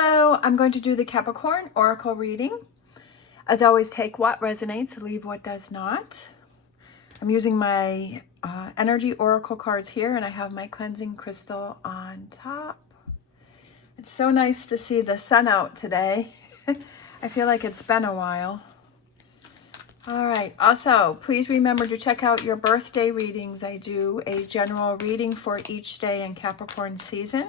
Hello, I'm going to do the Capricorn Oracle reading. As always, take what resonates, leave what does not. I'm using my energy oracle cards here, and I have my cleansing crystal on top. It's so nice to see the sun out today. I feel like it's been a while. All right. Also, please remember to check out your birthday readings. I do a general reading for each day in Capricorn season.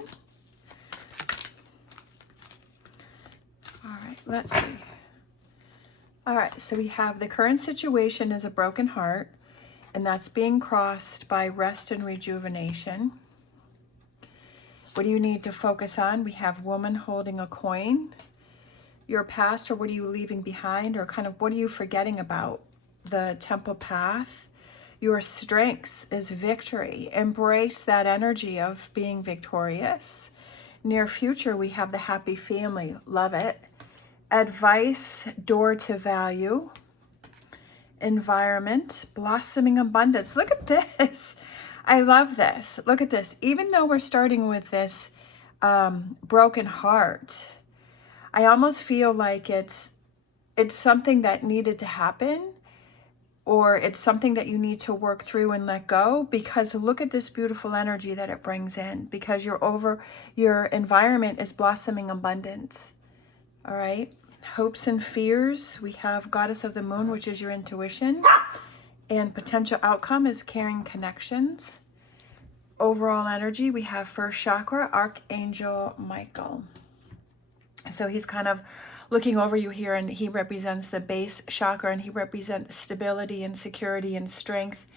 All right, let's see. All right, so we have the current situation is a broken heart, and that's being crossed by rest and rejuvenation. What do you need to focus on? We have woman holding a coin. Your past, or what are you leaving behind, or kind of what are you forgetting about? The temple path. Your strengths is victory. Embrace that energy of being victorious. Near future, we have the happy family. Love it. Advice, door to value. Environment, blossoming abundance. Look at this. I love this. Look at this. Even though we're starting with this broken heart, I almost feel like it's something that needed to happen, or it's something that you need to work through and let go, because look at this beautiful energy that it brings in, because your environment is blossoming abundance. All right. Hopes and fears. We have Goddess of the Moon, which is your intuition. And potential outcome is caring connections. Overall energy, we have first chakra, Archangel Michael. So he's kind of looking over you here, and he represents the base chakra, and he represents stability and security and strength.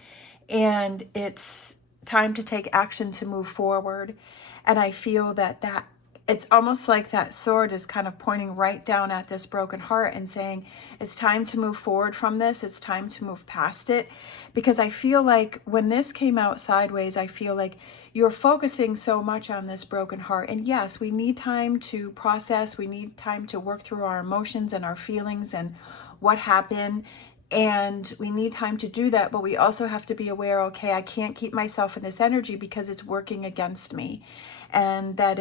And it's time to take action to move forward. And I feel that it's almost like that sword is kind of pointing right down at this broken heart and saying, it's time to move forward from this. It's time to move past it. Because I feel like when this came out sideways, I feel like you're focusing so much on this broken heart. And yes, we need time to process. We need time to work through our emotions and our feelings and what happened. And we need time to do that. But we also have to be aware, okay, I can't keep myself in this energy because it's working against me. And that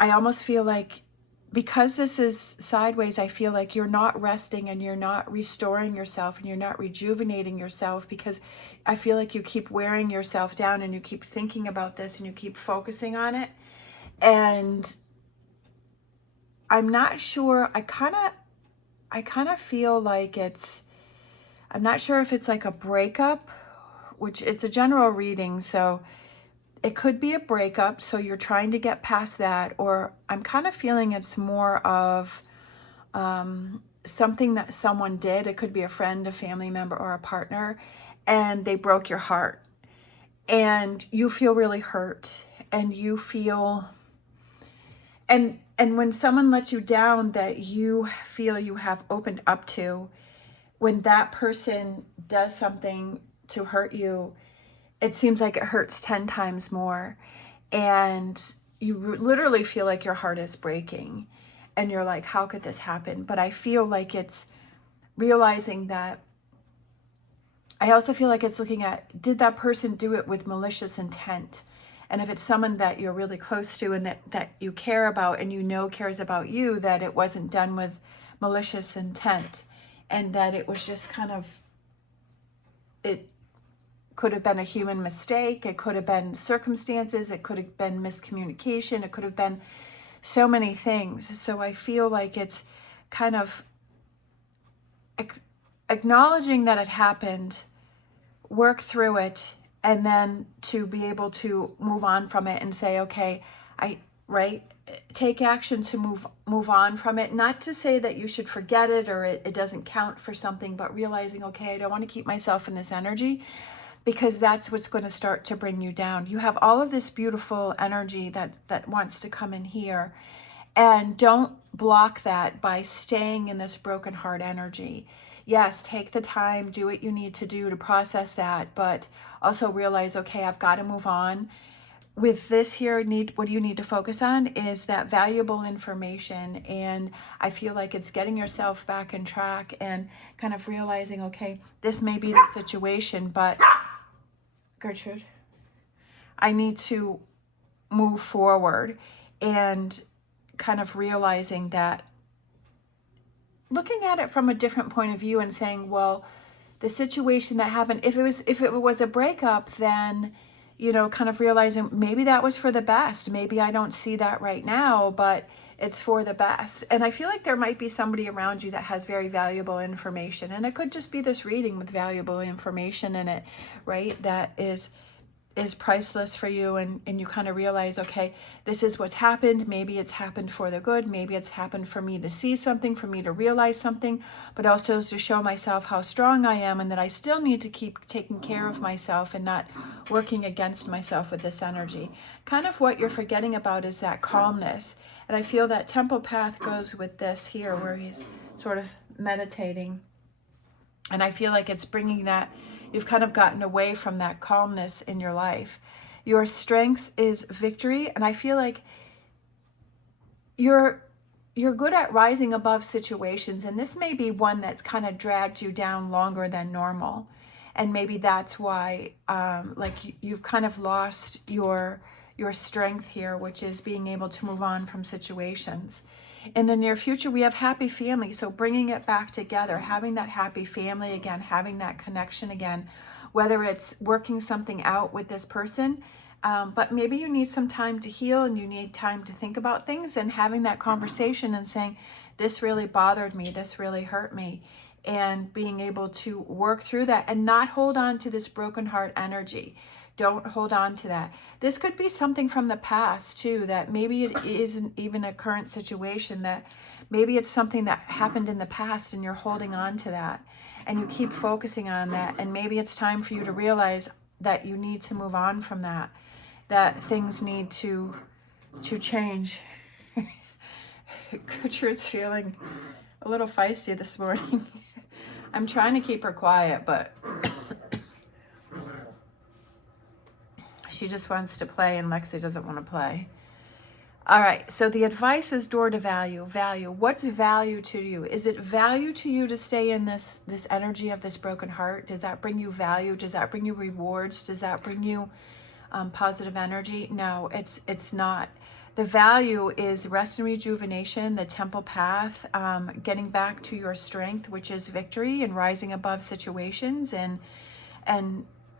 I almost feel like because this is sideways, I feel like you're not resting and you're not restoring yourself and you're not rejuvenating yourself, because I feel like you keep wearing yourself down and you keep thinking about this and you keep focusing on it. And I'm not sure, I kind of feel like I'm not sure if it's like a breakup, which it's a general reading, so it could be a breakup, so you're trying to get past that, or I'm kind of feeling it's more of something that someone did. It could be a friend, a family member, or a partner, and they broke your heart. And you feel really hurt, and you feel, and when someone lets you down that you feel you have opened up to, when that person does something to hurt you, it seems like it hurts 10 times more. And you literally feel like your heart is breaking. And you're like, how could this happen? But I feel like it's realizing that, I also feel like it's looking at, did that person do it with malicious intent? And if it's someone that you're really close to and that you care about and you know cares about you, that it wasn't done with malicious intent. And that it was just kind of, it could have been a human mistake. It could have been circumstances. It could have been miscommunication. It could have been so many things. So I feel like it's kind of acknowledging that it happened, work through it, and then to be able to move on from it and say, okay, take action to move on from it. Not to say that you should forget it or it doesn't count for something, but realizing, okay, I don't want to keep myself in this energy, because that's what's going to start to bring you down. You have all of this beautiful energy that wants to come in here, and don't block that by staying in this broken heart energy. Yes, take the time, do what you need to do to process that, but also realize, okay, I've got to move on. With this here, what you need to focus on is that valuable information. And I feel like it's getting yourself back in track and kind of realizing, okay, this may be the situation, but Gertrude, I need to move forward. And kind of realizing that, looking at it from a different point of view and saying, well, the situation that happened, if it was a breakup, then, you know, kind of realizing maybe that was for the best. Maybe I don't see that right now, but it's for the best. And I feel like there might be somebody around you that has very valuable information, and it could just be this reading with valuable information in it, right? That is priceless for you, and you kind of realize, okay, this is what's happened. Maybe it's happened for the good. Maybe it's happened for me to see something, for me to realize something, but also to show myself how strong I am, and that I still need to keep taking care of myself and not working against myself with this energy. Kind of what you're forgetting about is that calmness. And I feel that temple path goes with this here, where he's sort of meditating. And I feel like it's bringing that, you've kind of gotten away from that calmness in your life. Your strength is victory. And I feel like you're good at rising above situations. And this may be one that's kind of dragged you down longer than normal. And maybe that's why like you've kind of lost your strength here, which is being able to move on from situations. In the near future, we have happy family. So bringing it back together, having that happy family again, having that connection again, whether it's working something out with this person, but maybe you need some time to heal and you need time to think about things, and having that conversation and saying, this really bothered me, this really hurt me, and being able to work through that and not hold on to this broken heart energy. Don't hold on to that. This could be something from the past too, that maybe it isn't even a current situation, that maybe it's something that happened in the past and you're holding on to that and you keep focusing on that. And maybe it's time for you to realize that you need to move on from that, that things need to change. Gertrude's feeling a little feisty this morning. I'm trying to keep her quiet, but she just wants to play, and Lexi doesn't want to play. All right, so the advice is door to value. Value. What's value to you? Is it value to you to stay in this energy of this broken heart? Does that bring you value? Does that bring you rewards? Does that bring you positive energy? No, it's not. The value is rest and rejuvenation, the temple path, getting back to your strength, which is victory, and rising above situations, and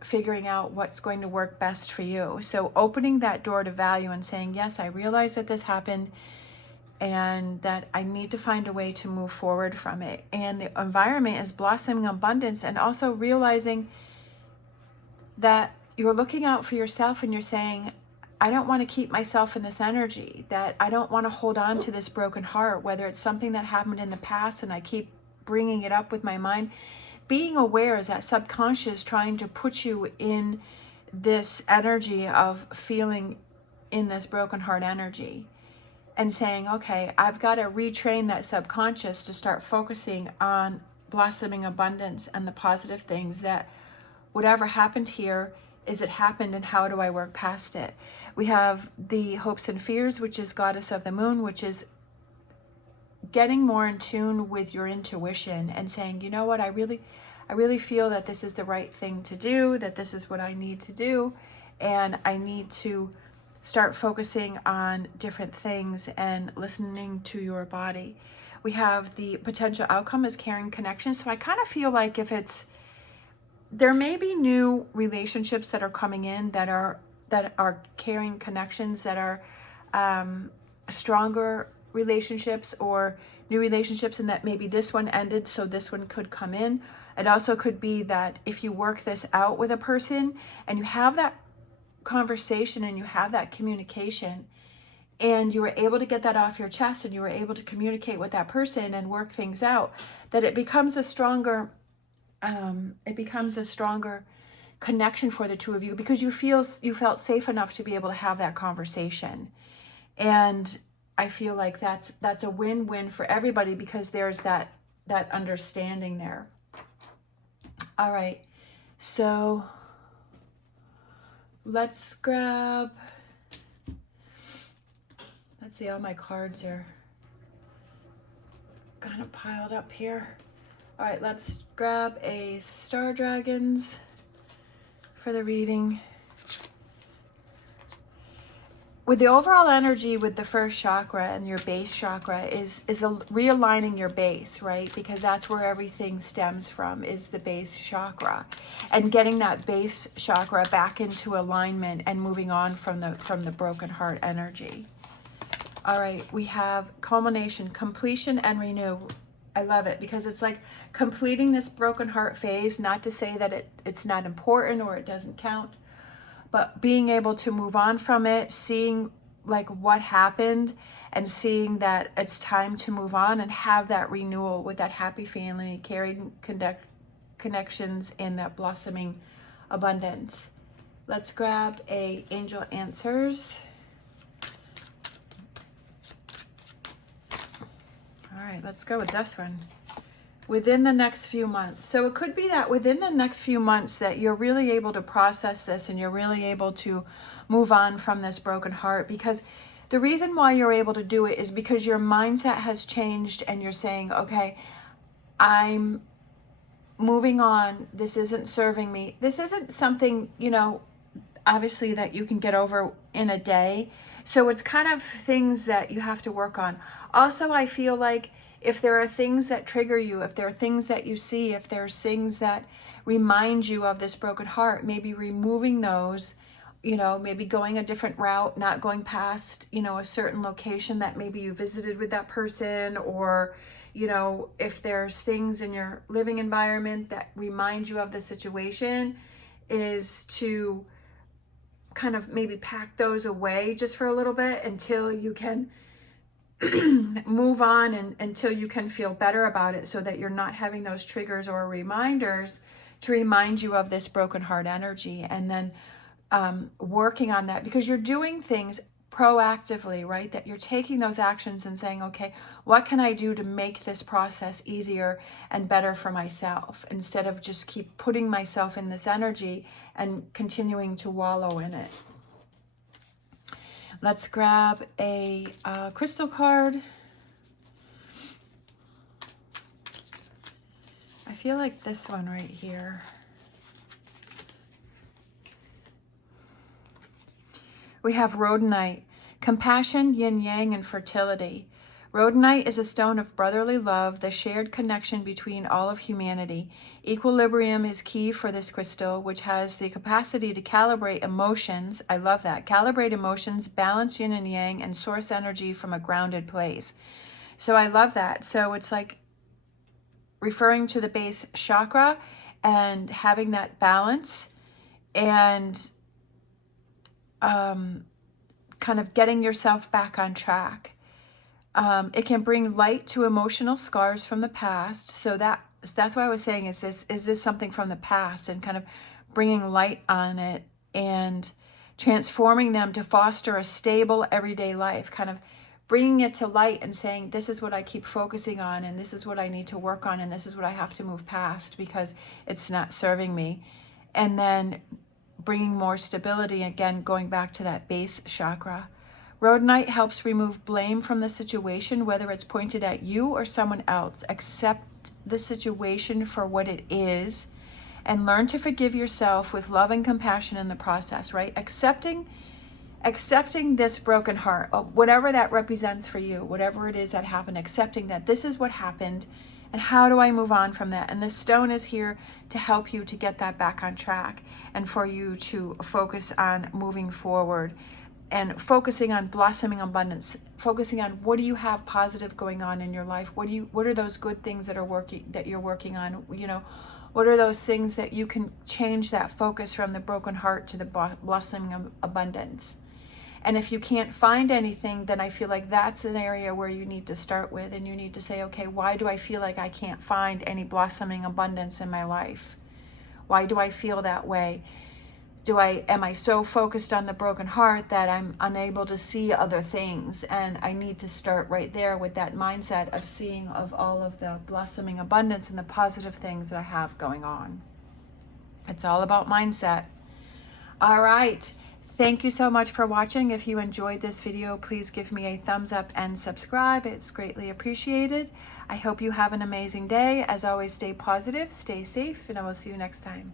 figuring out what's going to work best for you. So opening that door to value and saying, yes, I realize that this happened and that I need to find a way to move forward from it. And the environment is blossoming abundance, and also realizing that you're looking out for yourself and you're saying, I don't want to keep myself in this energy, that I don't want to hold on to this broken heart, whether it's something that happened in the past and I keep bringing it up with my mind. Being aware is that subconscious trying to put you in this energy of feeling in this broken heart energy, and saying, okay, I've got to retrain that subconscious to start focusing on blossoming abundance and the positive things, that whatever happened here, is it happened, and how do I work past it? We have the hopes and fears, which is goddess of the moon, which is getting more in tune with your intuition and saying, you know what, I really feel that this is the right thing to do, that this is what I need to do, and I need to start focusing on different things and listening to your body. We have the potential outcome as caring connection. So I kind of feel like there may be new relationships that are coming in that are caring connections, that are stronger relationships or new relationships, and that maybe this one ended, so this one could come in. It also could be that if you work this out with a person and you have that conversation and you have that communication and you were able to get that off your chest and you were able to communicate with that person and work things out, that it becomes a stronger connection for the two of you, because you felt safe enough to be able to have that conversation. And I feel like that's a win-win for everybody, because there's that understanding there. All right, so let's see, all my cards are kind of piled up here. All right, let's grab a Star Dragons for the reading. with the overall energy with the first chakra and your base chakra is realigning your base, right? Because that's where everything stems from, is the base chakra, and getting that base chakra back into alignment and moving on from the broken heart energy. All right, we have culmination, completion, and renew. I love it because it's like completing this broken heart phase, not to say that it's not important or it doesn't count, but being able to move on from it, seeing like what happened and seeing that it's time to move on and have that renewal with that happy family, carrying connections, and that blossoming abundance. Let's grab a angel answers. All right, let's go with this one. Within the next few months. So it could be that within the next few months that you're really able to process this and you're really able to move on from this broken heart, because the reason why you're able to do it is because your mindset has changed and you're saying, okay, I'm moving on. This isn't serving me. This isn't something, you know, obviously that you can get over in a day. So it's kind of things that you have to work on. Also, I feel like if there are things that trigger you, if there are things that you see, if there's things that remind you of this broken heart, maybe removing those, you know, maybe going a different route, not going past, you know, a certain location that maybe you visited with that person, or, you know, if there's things in your living environment that remind you of the situation, is to kind of maybe pack those away just for a little bit until you can move on and until you can feel better about it, so that you're not having those triggers or reminders to remind you of this broken heart energy. And then working on that, because you're doing things proactively, right? That you're taking those actions and saying, okay, what can I do to make this process easier and better for myself, instead of just keep putting myself in this energy and continuing to wallow in it. Let's grab a crystal card. I feel like this one right here. We have rhodonite, compassion, yin-yang, and fertility. Rhodonite is a stone of brotherly love, the shared connection between all of humanity. Equilibrium is key for this crystal, which has the capacity to calibrate emotions. I love that. Calibrate emotions, balance yin and yang, and source energy from a grounded place. So I love that. So it's like referring to the base chakra and having that balance, and kind of getting yourself back on track. It can bring light to emotional scars from the past. So that's why I was saying, is this something from the past, and kind of bringing light on it and transforming them to foster a stable everyday life, kind of bringing it to light and saying, this is what I keep focusing on, and this is what I need to work on, and this is what I have to move past because it's not serving me. And then bringing more stability, again, going back to that base chakra. Rhodonite helps remove blame from the situation, whether it's pointed at you or someone else. Accept the situation for what it is and learn to forgive yourself with love and compassion in the process, right? Accepting this broken heart, whatever that represents for you, whatever it is that happened, accepting that this is what happened and how do I move on from that? And the stone is here to help you to get that back on track and for you to focus on moving forward and focusing on blossoming abundance, focusing on what do you have positive going on in your life? What are those good things that you're working on? You know, what are those things that you can change that focus from the broken heart to the blossoming abundance? And if you can't find anything, then I feel like that's an area where you need to start with, and you need to say, okay, why do I feel like I can't find any blossoming abundance in my life? Why do I feel that way? Am I so focused on the broken heart that I'm unable to see other things? And I need to start right there with that mindset of seeing of all of the blossoming abundance and the positive things that I have going on. It's all about mindset. All right. Thank you so much for watching. If you enjoyed this video, please give me a thumbs up and subscribe. It's greatly appreciated. I hope you have an amazing day. As always, stay positive, stay safe, and I will see you next time.